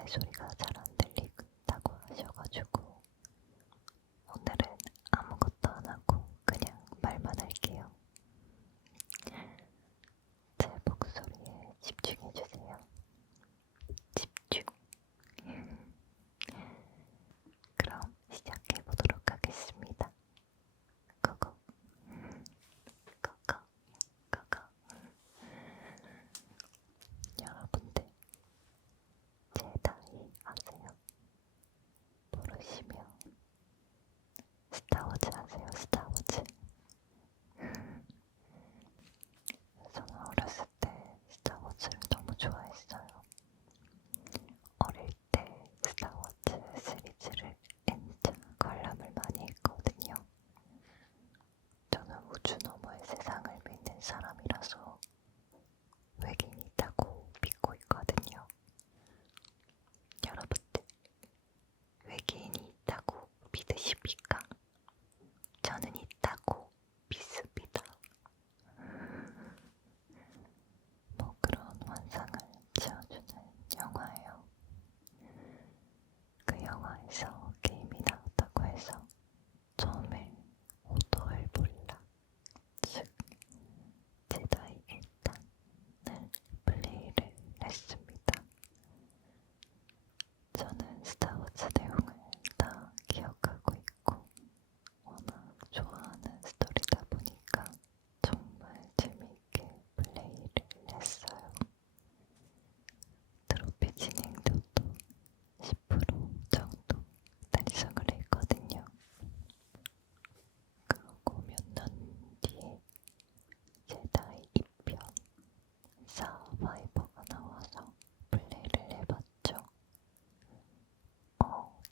말소리가 잘 안 들린다고 하셔가지고 오늘은 아무것도 안 하고 그냥 말만 할게요. 제 목소리에 집중해주세요. 집중. 그럼 시작해보도록 하겠습니다. 고고, 고고, 고고. 여러분들, 제다이 아세요? 모르시면 스타워즈 아세요? 스타워즈. 저는 어렸을 때 스타워즈를 너무 좋아했어요. 어릴 때 스타워즈 시리즈를 N자 관람을 많이 했거든요. 저는 우주 너머의 세상을 믿는 사람이라서 외계인이 있다고 믿고 있거든요. 여러분들, 외계인이 있다고 믿으십니까? 저는 있다고 믿습니다. 뭐 그런 환상을 지어주는 영화예요. 그 영화에서 게임이 나왔다고 해서 처음에 오더의 몰락, 즉 제다이 1단을 플레이를 했습니다. 저는 스타워즈 내용을 다 기억하고 있고 워낙 좋아하는 스토리다 보니까 정말 재미있게 플레이를 했어요. 트로피 진행도도 10% 정도 달성을 했거든요. 그러고 몇 년 뒤에 제다이 2편 서바이버가 나와서 플레이를 해봤죠.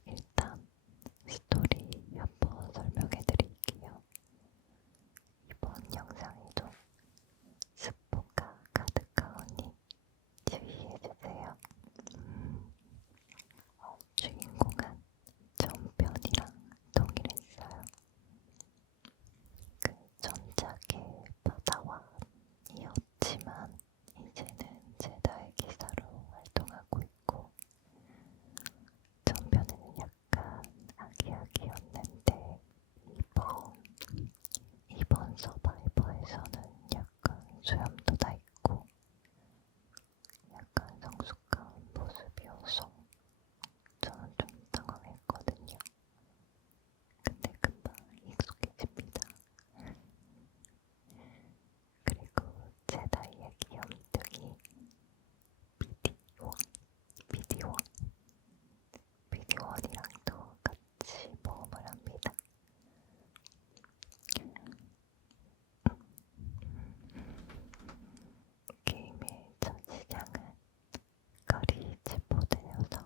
일단 스토리 한번 설명해드릴게요. 이번 영상에도 스포가 가득하오니 주의해주세요. 주인공은 전편이랑 동일했어요. 그 전작의 바다왕이었지만 이제는 제다의 기사로 활동하고 있고 전편에는 약간 아기아기였는데 이번 서바이버에서는 약간 수염도 다 있고 약간 성숙한 모습이어서 저는 좀 당황했거든요. 근데 금방 익숙해집니다. 그리고 제다이의 귀염둥이 비디원이랑도 같이 모험을 합니다. 게임의 첫 시장은 걸이 체포되어서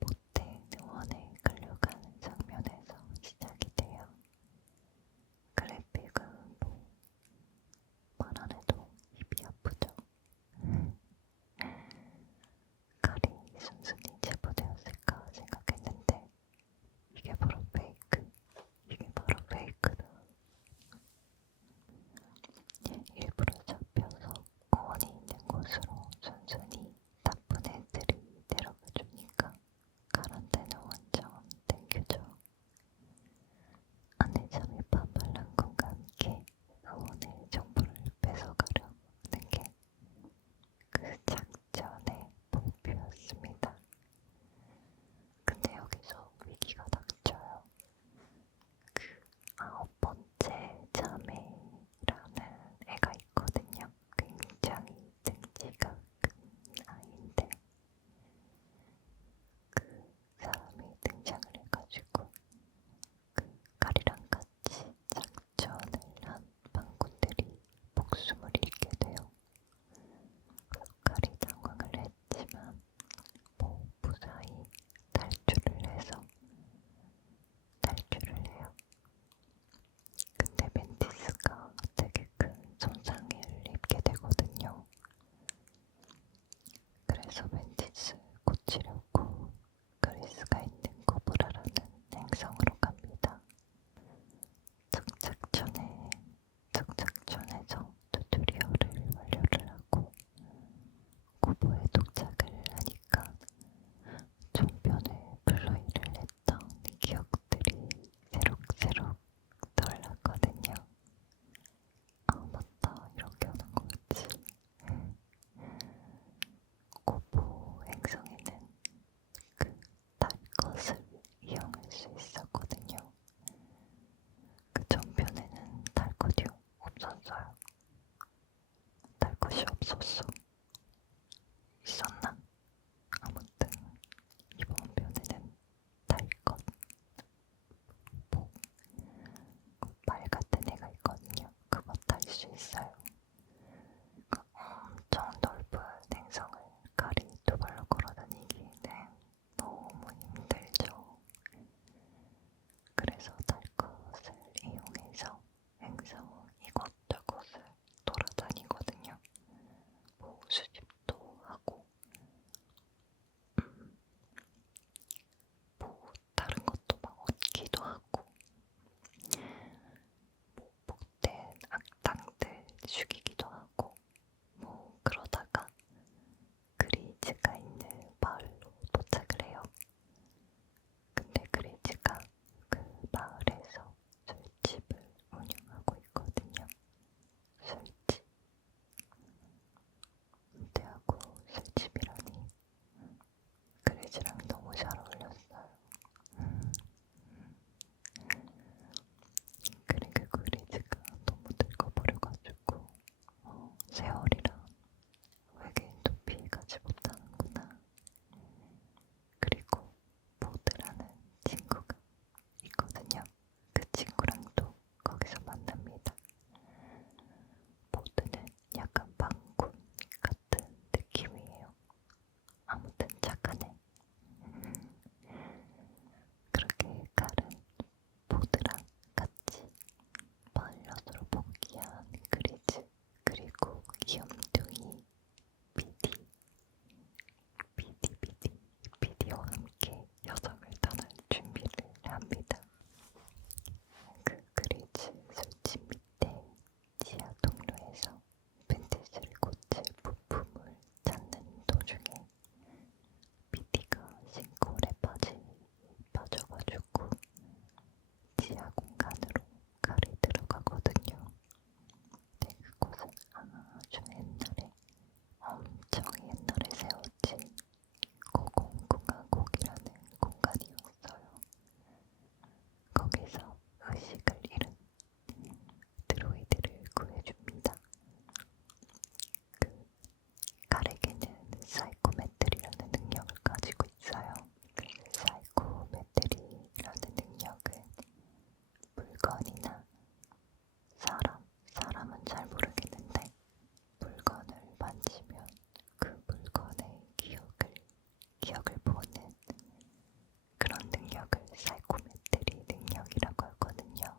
모태 의원에 끌려가는 장면에서 시작이 돼요. 그래픽은 말 안 해도 입이 아프죠. 칼이 순순히 체포되었을까 생각했는데 이게 바로 페이크다. 일부러 잡혀서 어원이 있는 곳으로 순순히 나쁜 애들이 데려가주니까 가란데는 완전 땡큐죠. 안에 잠입한 반란군과 함께 의원의 정보를 뺏어가려 하는 게 그 작전의 목표였습니다. 근데 여기서 위기가 닥쳐요. 그 9번째 자매라는 애가 있거든요. 굉장히 등치가 큰 아이인데 그 사람이 등장을 해가지고 그 칼이랑 같이 작전을 한 반군들이 목숨을 잃게 돼요. 칼이 당황을 했지만 무사히 탈출을 해요. 근데 멘티스가 되게 큰 손상을 입게 되거든요. 그래서 멘티스 고치려고 그리스가 있는 코브라라는 행성으로 갑니다. 정착전에서 튜토리얼을 완료를 하고 코브에 도착을 하니까 없었어. 있었나? 아무튼 이번 편에는 달것 뭐, 말 같은 애가 있거든요. 그거 탈 수 있어요. 그 엄청 넓은 행성을 가리 두 발로 걸어다니기에는 너무 힘들죠. 그래서 탈 것을 이용해서 행성 이곳저곳을 돌아다니거든요. 뭐 수집도 하고 뭐 다른 것도 막 얻기도 하고 뭐 못된 악당들 죽이기도 하고 뭐 그러다가 그리즈가 있는 마을로 도착을 해요. 근데 그리즈가 그 마을에서 술집을 운영하고 있거든요. 술집. 대하고 술집이라니 그리즈랑 너무 잘 어울렸어요. 그리고 그리즈가 너무 늙어버려가지고 세월이랑 외계인도 피해가지 못하는구나. 그리고 보드라는 친구가 있거든요. 그 친구랑 또 거기서 만납니다. 보드는 약간 방군 같은 느낌이에요. 아무튼 착한 애. 그렇게 칼은 보드랑 같이 파일럿으로 복귀한 그리즈 그리고 귀염둥이 비디와 함께 여정을 떠날 준비를 합니다. 그 그리즈 술집 밑에 지하 통로에서 벤티스를 고칠 부품을 찾는 도중에 비디가 싱크홀에 빠져가지고 지하 공간으로 칼이 들어가거든요. 근데 그곳은 아주 옛날에 엄청 옛날에 세워진 고공공화국이라는 공간이었어요. 거기서 의식을 잃은 드로이드를 구해줍니다. 그 칼에게는 사이코메트리라는 능력을 가지고 있어요. 그 사이코메트리라는 능력은 물건이나 사람은 잘 모르겠는데 물건을 만지면 그 물건의 기억을 보는 그런 능력을 사이코메트리 능력이라고 하거든요.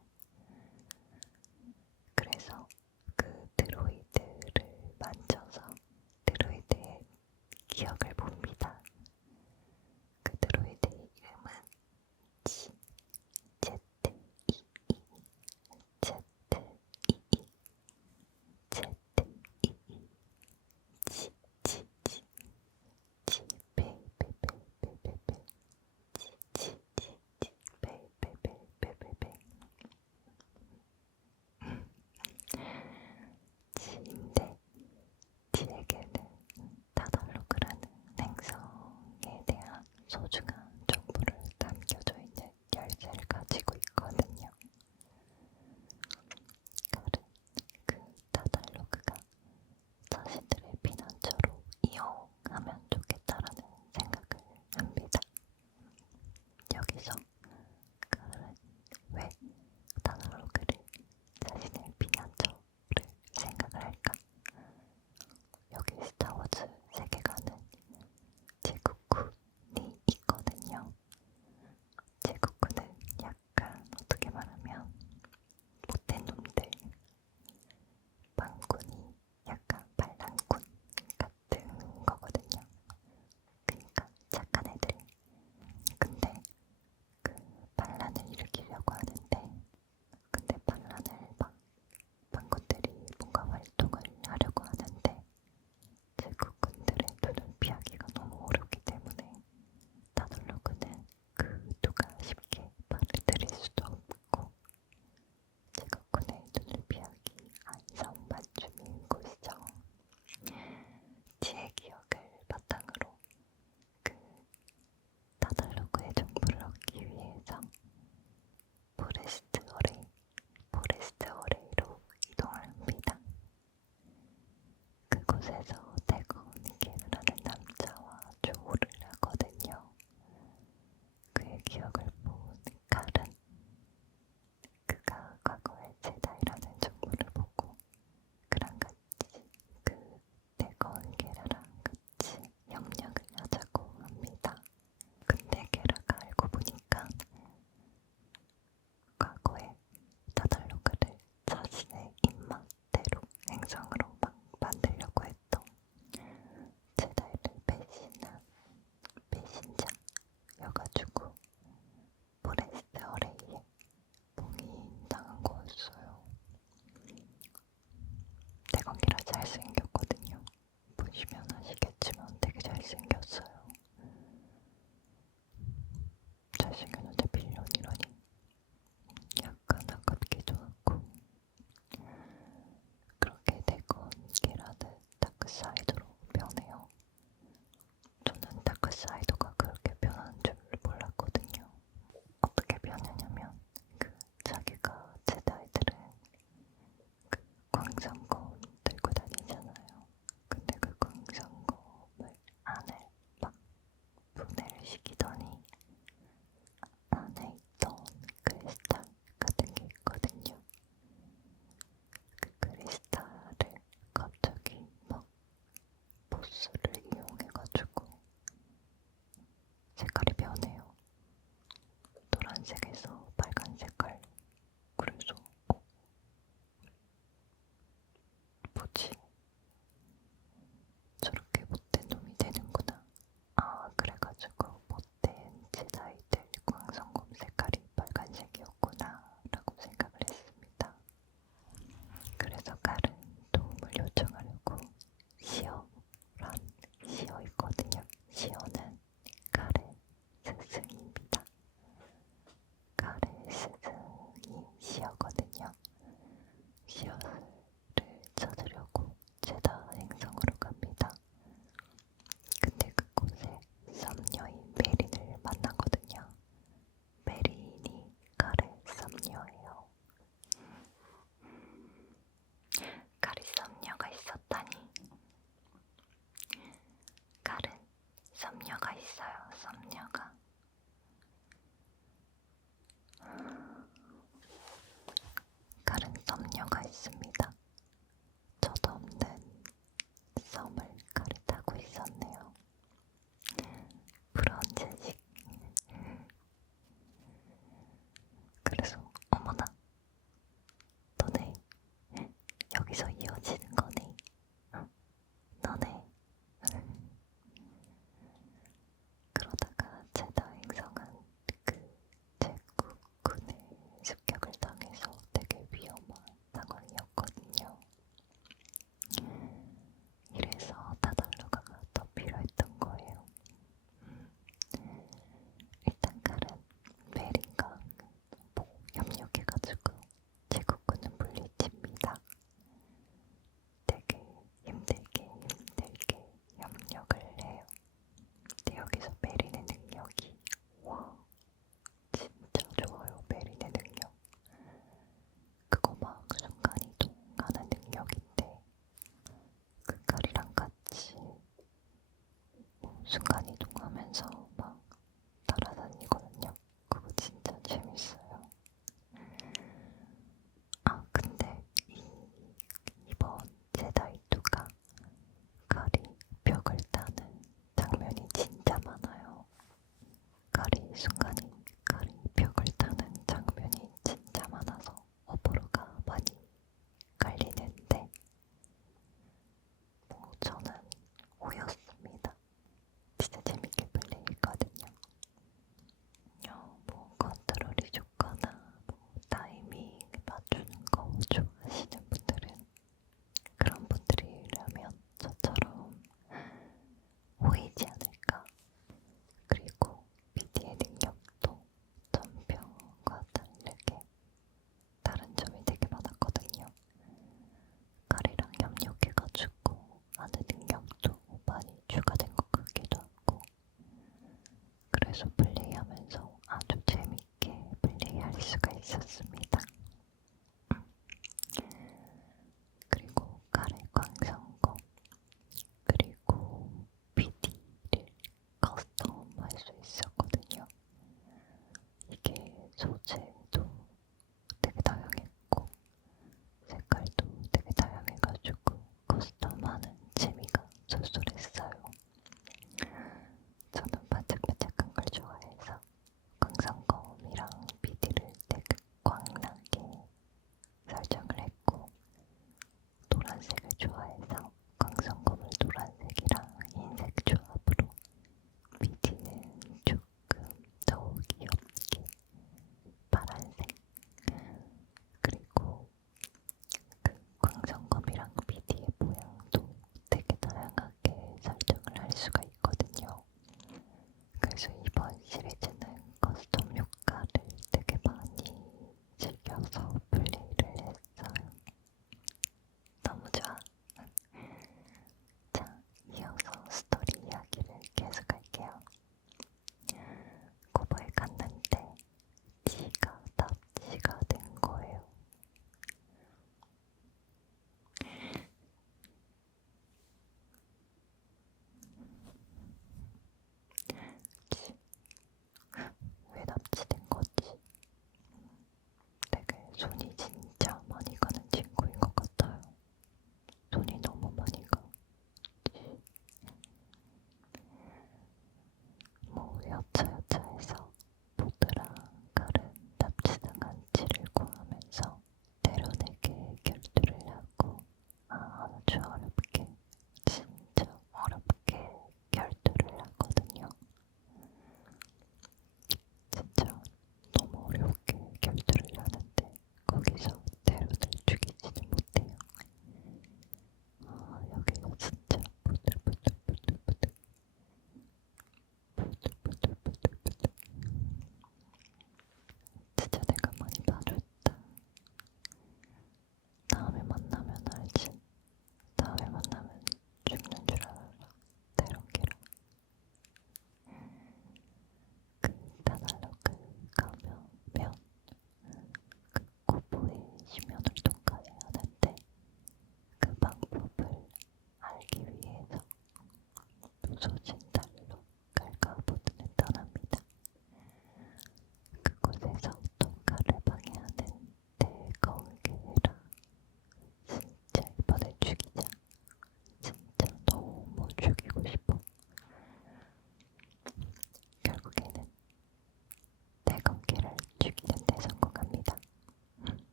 그래서 그 드로이드를 만져서 드로이드의 기억을 봅니다. 그 드로이드의 이름은 ZEE 지인데 지에게는 다달로그라는 행성에 대한 소중한 정보를 담겨져 있는 열쇠를 가지고 있거든요. 칼은 그 다달로그가 자신들의 피난처로 이용하면 좋겠다라는 생각을 합니다. 여기서 칼은 왜 다달로그를 자신의 피난처를 생각을 할까? 여기 스타워즈 세계관은 제국군이 있거든요. 있어요, 썸녀가. 다른 썸녀가 있습니다. 저도 없는 썸을 칼이 타고 있었네요. 부러운 자식. 그래서 어머나, 너네 여기서 이어지는 거네. 너네. 그러다가 제 다행성은 제 국군의 습격을 당해서 되게 위험한 상황이었거든요. 이래서 다달루가 더 필요했던 거예요. 일단 칼은 베린과 협력해가지고 제 국군은 물리칩니다. 되게 힘들게 협력을 해요. 근데 여기서 베린의 능력이 와 진짜 좋아요. 베린의 능력. 그거 막 순간이동하는 능력인데 그 칼이랑 같이 순간이동하면서 막 따라다니거든요. 그거 진짜 재밌어요. 아 근데 이번 제다이투가 칼이 벽을 타는 장면이 진짜 많아요. 칼이 벽을 타는 장면이 진짜 많아서 어그로가 많이 깔리는데 저는 오였습니다. 진짜 재밌게 플레이했거든요. 컨트롤이 좋거나 타이밍 맞추는 거 좋아하시는 분들은 그런 분들이라면 저처럼 보이지 않을까. 그리고 BD의 능력도 전편과 다르게 다른 점이 되게 많았거든요. 칼이랑 협력해가지고 하는 능력도 많이 추가된 것 같기도 하고 그래서 플레이하면서 아주 재밌게 플레이할 수가 있었습니다. 그리고 칼의 광선검 그리고 BD를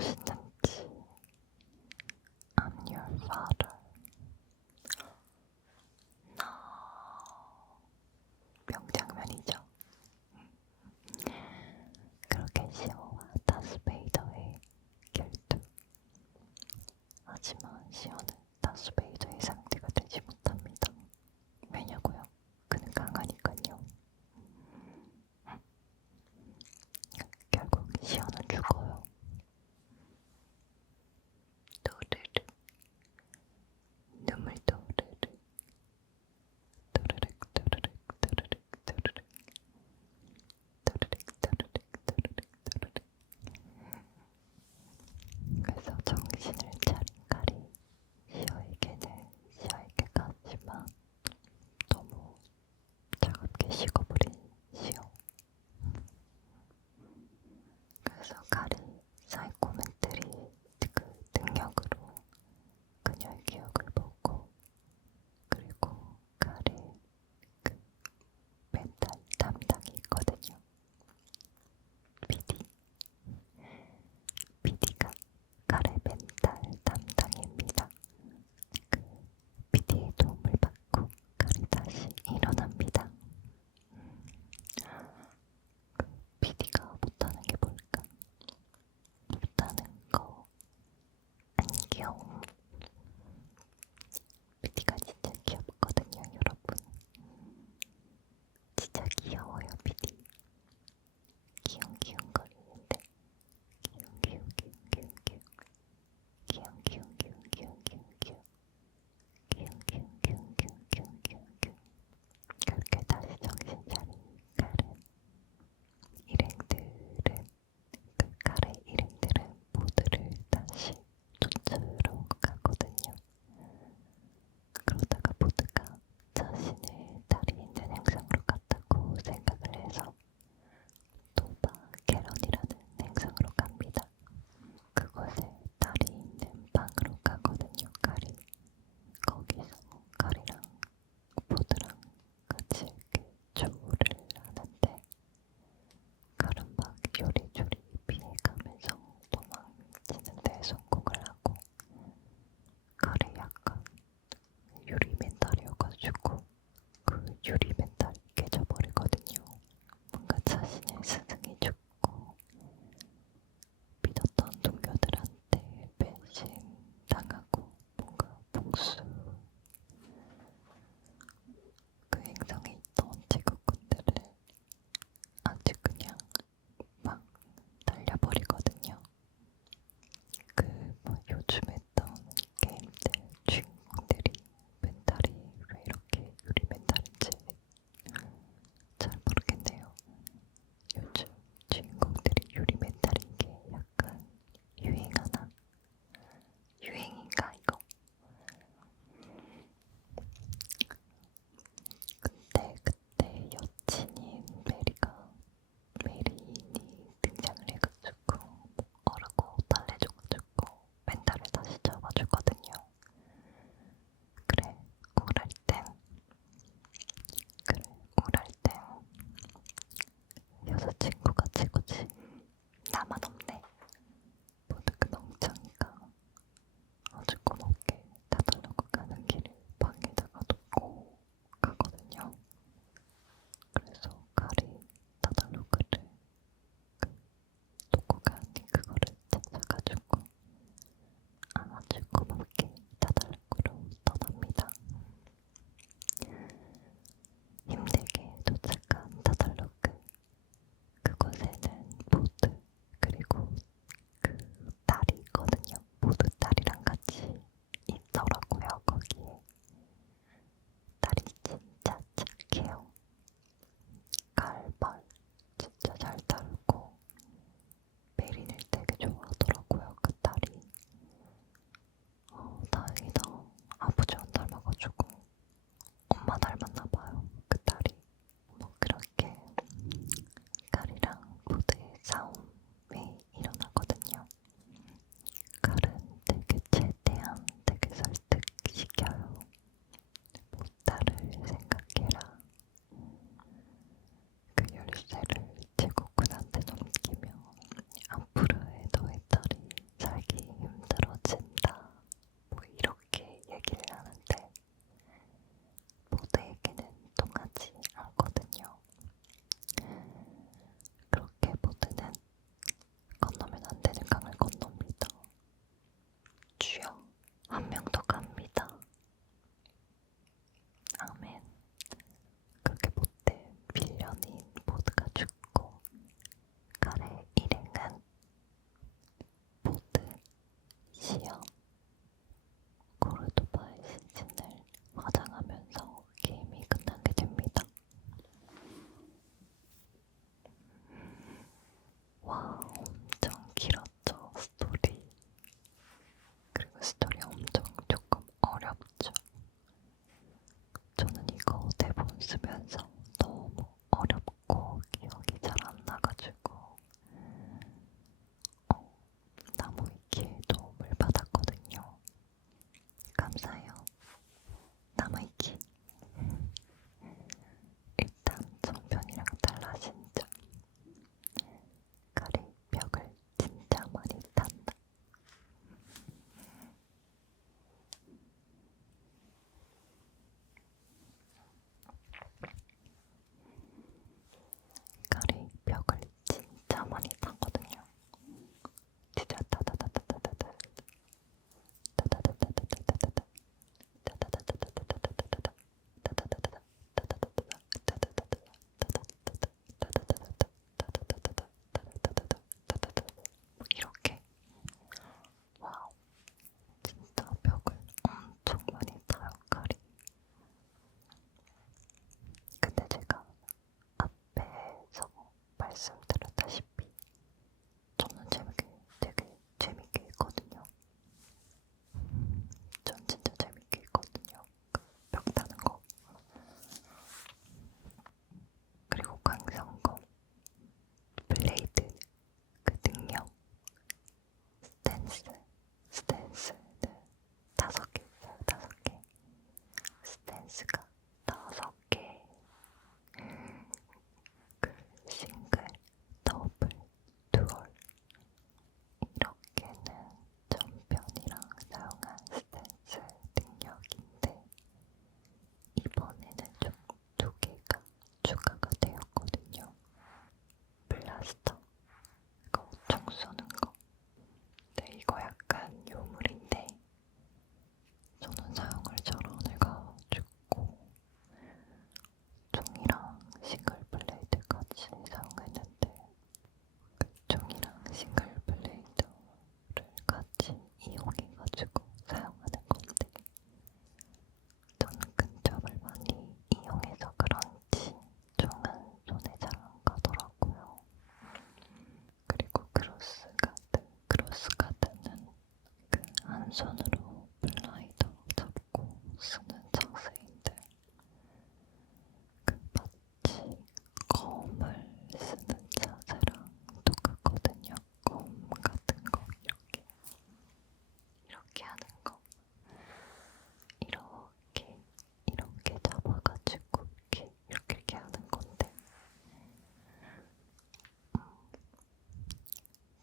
멋있는지. I'm your father. No. 명장면이죠. 그렇게 시어와 다스베이더의 결투. 하지만 시어는 다스베이더의 상대가 되지 못합니다. 왜냐고요? 그는 강하니까요. 결국 시어는 죽어요. 또르르 눈물 또르르 또르륵 또르륵 또르륵 또르륵 또르륵 또르륵 또르륵 또르륵. 그래서 정신을 차린 칼이 오른손으로 블라이더 잡고 쓰는 자세인데 그 마치 검을 쓰는 자세랑 똑같거든요. 검 같은 거 이렇게 하는 거. 이렇게 잡아가지고 이렇게 하는 건데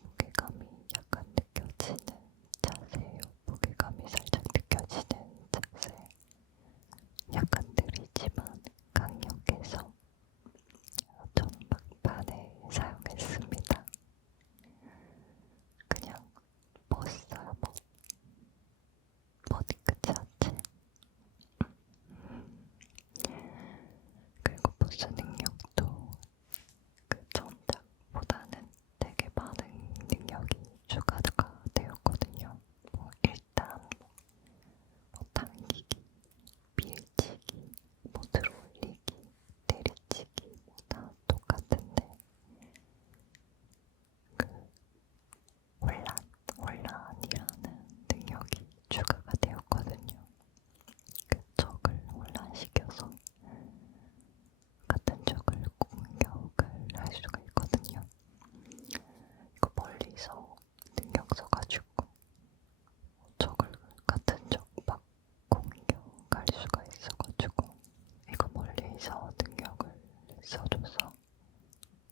무게감이 약간 느껴지는 자세예요. 무게감이 살짝 느껴지는 자세. 약간 느리지만 강력해서 좀 막판에 사용했습니다. 그냥 멋있어요, 머리끝 자체. 그리고 보스 능력도 그 전작보다는 되게 많은 능력이 추가가 되었거든요. 일단 당기기, 밀치기, 들어올리기, 내리치기 다 똑같은데 그 혼란이라는 능력이 추가가 되었거든요. 그 적을 혼란시켜서 같은 적을 공격을 할 수가 있거든요. 이거 멀리서 능력 써가지고 적을 같은 적 막 공격할 수가 있어가지고 이거 멀리서 능력을 써줘서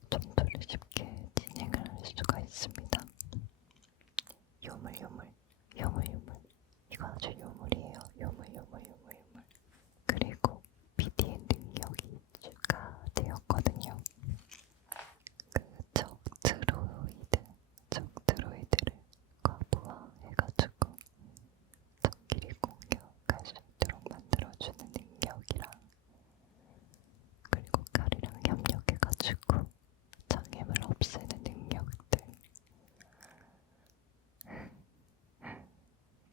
전투를 쉽게 진행을 할 수가 있습니다. 요물요물 이거 아주 요물이에요. 요물 그리고 BD의 능력이 추가되었거든요. 적 드로이드를 과부하해가지고 적끼리 공격할 수 있도록 만들어주는 능력이랑 그리고 칼이랑 협력해가지고 장애물 없애는 능력들.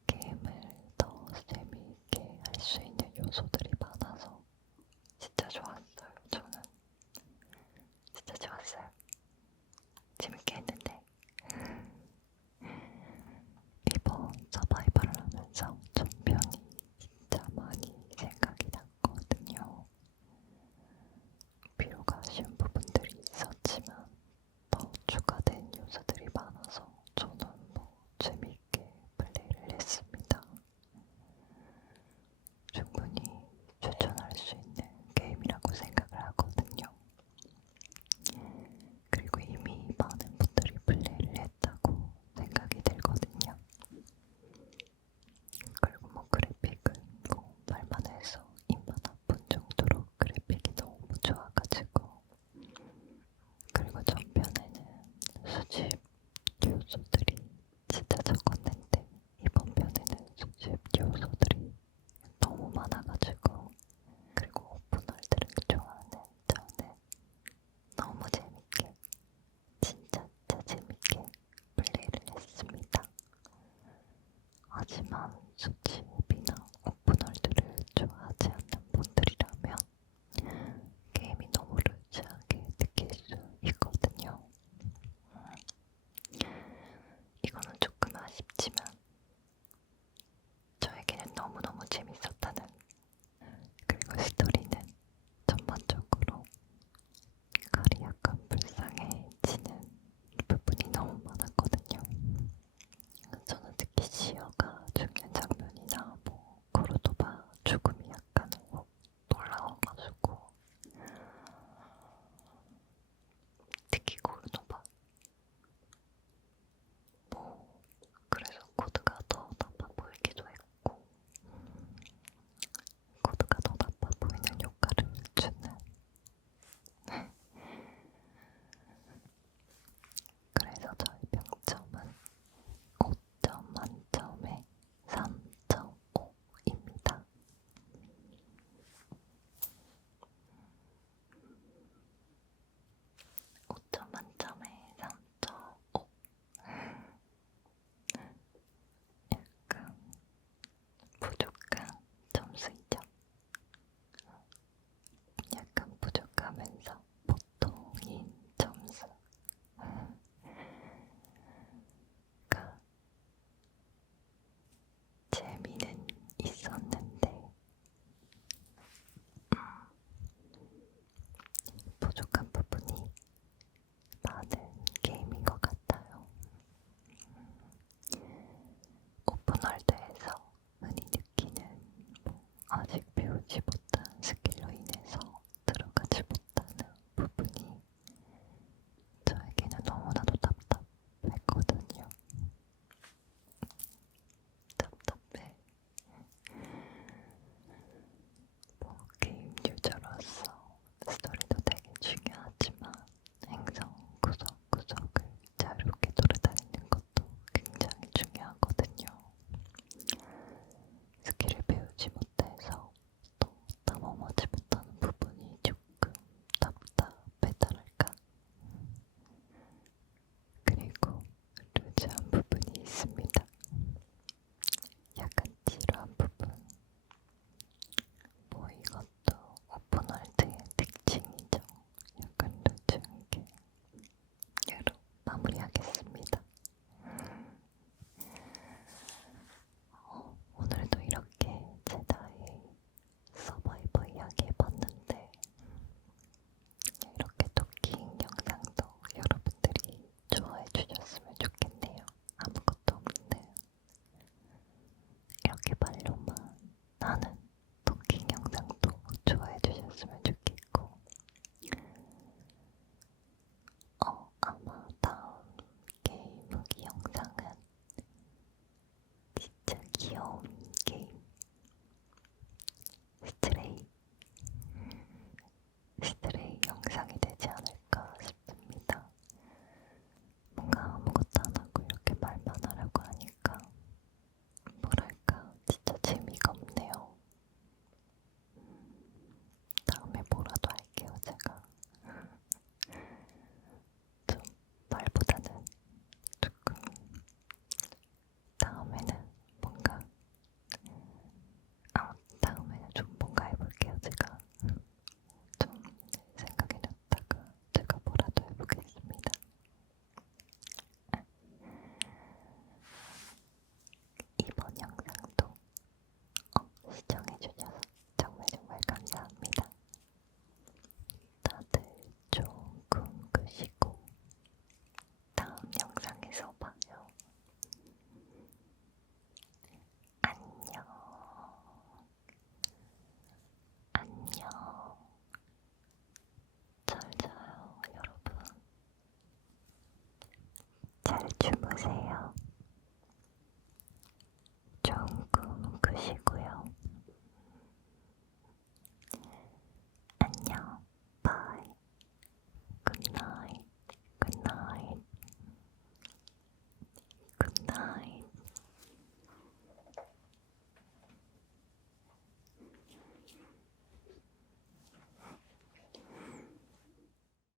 게임을 더 재미있게 할 수 있는 요소들이 많아서 진짜 좋았어요. 저는 진짜 좋았어요. 재밌게 했는데 이번 서바이벌을 하면서 전편이 진짜 많이 생각이 났거든요. 비록 아쉬운 부분들이 있었지만 더 추가된 요소들이 많아서 저는 재미있게 플레이를 했습니다. 충분히 추천할 수 있는 게임이라고 생각을 하거든요. 그리고 이미 많은 분들이 플레이를 했다고 생각이 들거든요. 그리고 그래픽은 말만 해서 입만 아픈 정도로 그래픽이 너무 좋아가지고 그리고 전편에는 수집 요소들이 진짜 적었는데 이번 편에는 수집 요소들이 너무 많아가지고 그리고 오픈월드를 좋아하는 저는 너무 재밌게 진짜 재밌게 플레이를 했습니다. 하지만 수집이나 오픈월드를 좋아하지 않는 분들이라면 게임이 너무 루즈하게 느낄 수 있거든요. 이거는 조금 아쉽지만 저에게는 너무너무 재밌었다는. 그리고 스토리는 전반적으로 칼이 약간 불쌍해지는 부분이 너무 많았거든요. 저는 특히 시어가 죽는 장면이나 전화할 때